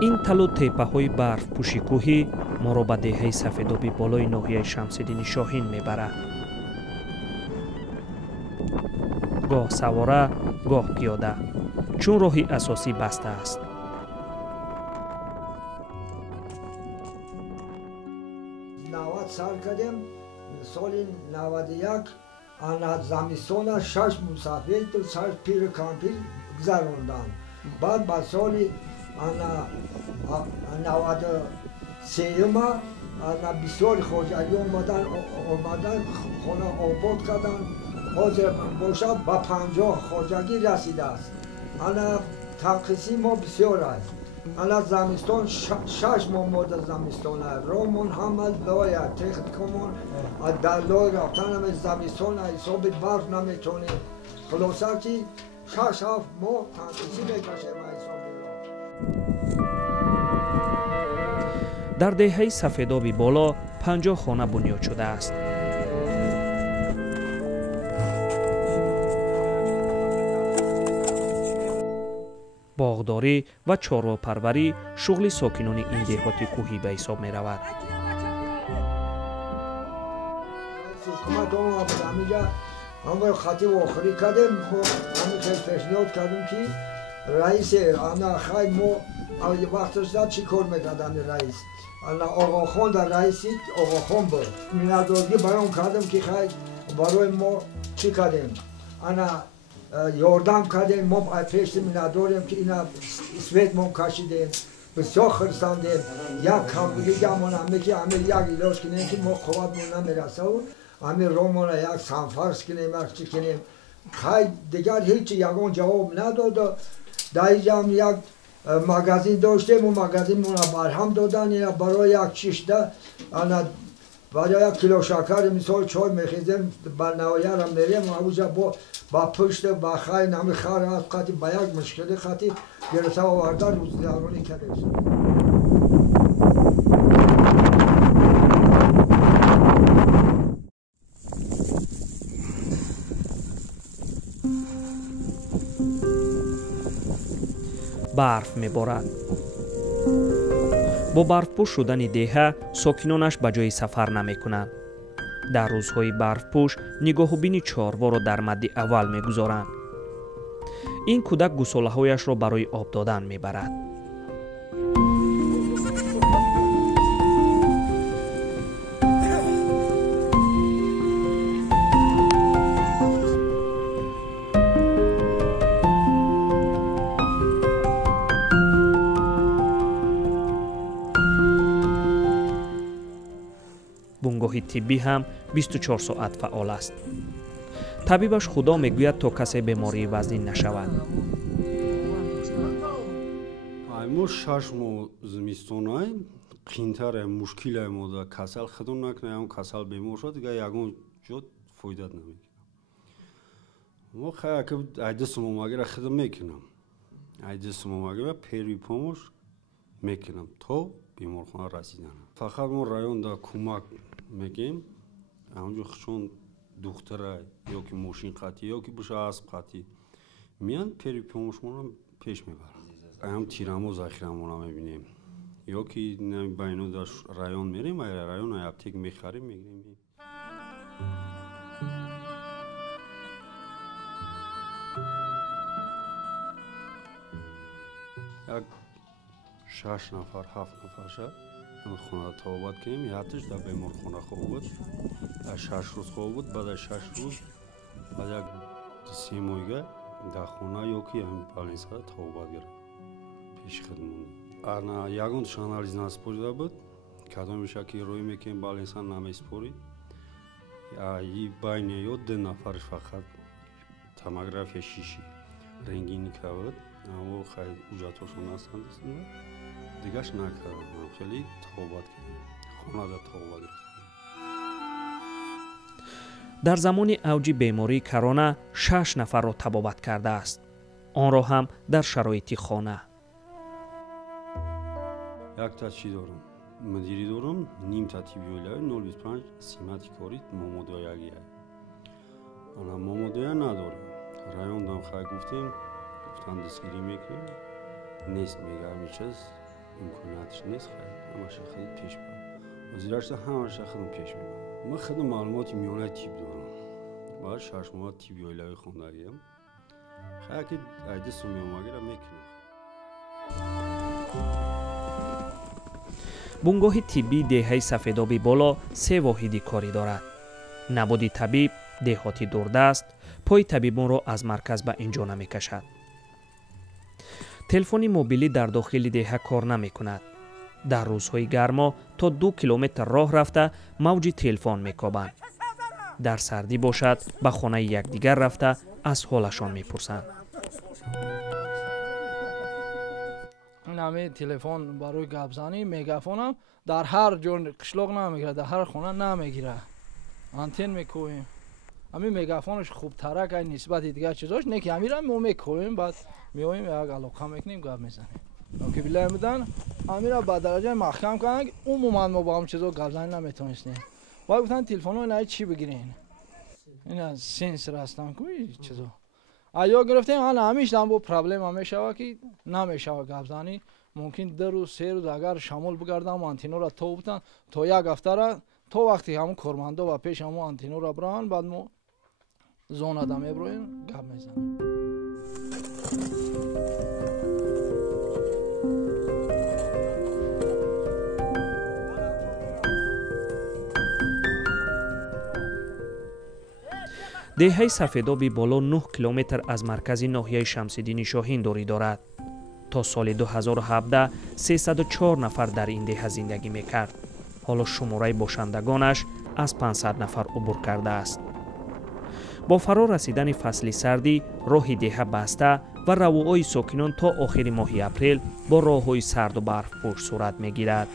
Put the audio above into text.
این تلو تپه‌های برف‌پوشی کوهی ما را به دهه سفیدابی بالای ناحیه شمس‌الدین شاهین میبرد. گاه سواره، گاه پیاده، چون راهی اساسی بسته است. 90 سال کردیم، سال 91 آن زمستان 6 مسافر تو 6 پیر کامپیل گذراندن. بعد با سال 93 ما بسیار خوشحالی اومدن خانه آباد کردن. حاضر باشد با 50 خواجگی رسیده است. آن تقسیم ما بسیار است. آن زمستان 6 ماه زمستان است. رومون همه لای تخت کمون در لای رفتن همه زمستان حساب برف نمیتونیم. خلاصه که 6-7 ماه تقسیم میکشیم حساب را. در دهه سفیدابی بالا 50 خانه بنیاد شده است. باغداری و چارواپروری شغل ساکنان این دهات کوهی به حساب می رود. همه خطی و آخری کردیم، همه خیلی پیشنهاد کردیم که رئیس آنها خیلی ما وقتش داد چی کار میکردن رئیس. آقا خان در رئیسی آقا خان بود. میندازگی بیان کردم که خیلی برای ما چی کردیم. یاردم کردیم، ما پیش مینداریم که اینا سویت ما کشیدیم. بسیار خرساندیم. یک کمبولی همون همه که همه یک علاج کنیم که ما قوتمون نمیرسه و همه رومون یک سنفرس کنیم، یک چی کنیم. خیلی دیگر هیچی یکان جواب نداد. در اینجا هم یک مغازین داشتیم و مغازین مون برهم دادن یا برای یک چیشته برای یک کیلو شکر مثال چای میخیزیم بر نهایه را میریم و اوجا با پشت با خیلی نمی خیر از خطی با یک مشکلی خطی گرفته آورده روزدارانی کردیم. برف میبارد. با برفپوش شدن دهه ساکنانش به جای سفر نمیکنند. در روزهای برفپوش نگاه و بین چاروا را در مد اول میگذارند. این کودک گوساله‌هایش را برای آب دادن میبرد. بنگاه طبی هم 24 ساعت فعال است. طبیبش خدا میگوید تا کسی بیماری وزنی نشود. ما 6 ماه زمستان قینتر مشکل ما دا کسل خدون نکنه هم کسل بیمار شد دیگه یگان جد فایدت نمیکنه. ما خیلی که ایدس مگر خدم میکنم. ایدس مگر پیری پاموش میکنم تا بیمارخانه رسیدن. فقط ما رایون دا کمک میگیم. همونجا چون دختره یا که ماشین قطعی یا که بشه اسب قطعی میان پیری پاموشمون پیش میبرن. هم تیرامو ذخیرمون میبینیم یا که بینو داش رایون میریم و رایون اپتیک میخریم میگیریم. یک 6 نفر 7 نفر شد من خونه تابات کردیم یادش در بیمار خونه خوب بود. 6 روز خوب بود بعد 6 روز بعد یک 3 ماه در خونه یا که هم بالینسا تابات گرفت پیش خدمون. آن یگان شانالیز نسپوریده بود کدامش که روی میکنیم بالینسا نمیسپورید. ای بین یا 2 نفرش فقط توموگرافی شیشی رنگینی کرد. اما خیلی اوجاتشون هستند دیگهش نکردم خیلی توبات کردم خونه در توبات گرفتم. در زمان اوج بیماری کرونا 6 نفر را تبابت کرده است. آن را هم در شرایط خانه. یک تا چی دارم مدیری دارم نیم تا تیبیولای 025 سیمتی کاری مامودایگی آن مامودای نداریم رایون دام خیلی گفتن دستگیری میکنیم نیست میگه همیشه امکاناتش نیست خیلی همش خیلی پیش برم وزیرش همش خودم پیش میبرم من خیلی معلوماتی میونه تیپ دارم باید 6 ماه تیپ یایلای خوندگیم خیلی که ایده سومیام وگیره میکنم بنگاه طبی دهه سفیدابی بالا 3 واحدی کاری دارد. نبودی طبیب دهاتی دوردست پای طبیبان را از مرکز به اینجا نمی کشد. تلفن موبیلی در داخل دهه کار نمی کند. در روزهای گرما تا 2 کیلومتر راه رفته موج تلفن می کابند. در سردی باشد به خانه یکدیگر رفته از حالشان می پرسند. نمی تلفن برای گپزنی میگافونم در هر جور قشلاق نمیگیره در هر خونه نمیگیره آنتن میکویم همین میگافونش خوب تره که نسبت دیگه چیزاش نه که امیرم ما میکویم بعد میویم یک علاقه میکنیم گپ میزنیم که بله میدن امیرا با درجه محکم کنن عموما ما با هم چیزا گپزنی نمیتونستیم وای گفتن تلفنو نه چی بگیرین اینا سنس راستن کوی چیزا آیا گرفتیم همیشه هم با پرابلم همیشه که نمیشه گپزنی ممکن 2 روز 3 روز اگر شامل بگردم آنتینو را تو بتن تو یک هفته را تو وقتی همون کارمندا و پیش همون آنتینو را بران بعد ما زون آدم میبرویم گپ میزنیم دهه سفیدابی بالا 9 کیلومتر از مرکز ناحیه شمس‌الدین شاهین دوری دارد. تا سال 2017 304 نفر در این دهه زندگی میکرد. حالا شماره باشندگانش از 500 نفر عبور کرده است. با فرا رسیدن فصل سردی راه دهه بسته و رووهای ساکنان تا آخر ماه اپریل با راههای سرد و برف پوش صورت میگیرد.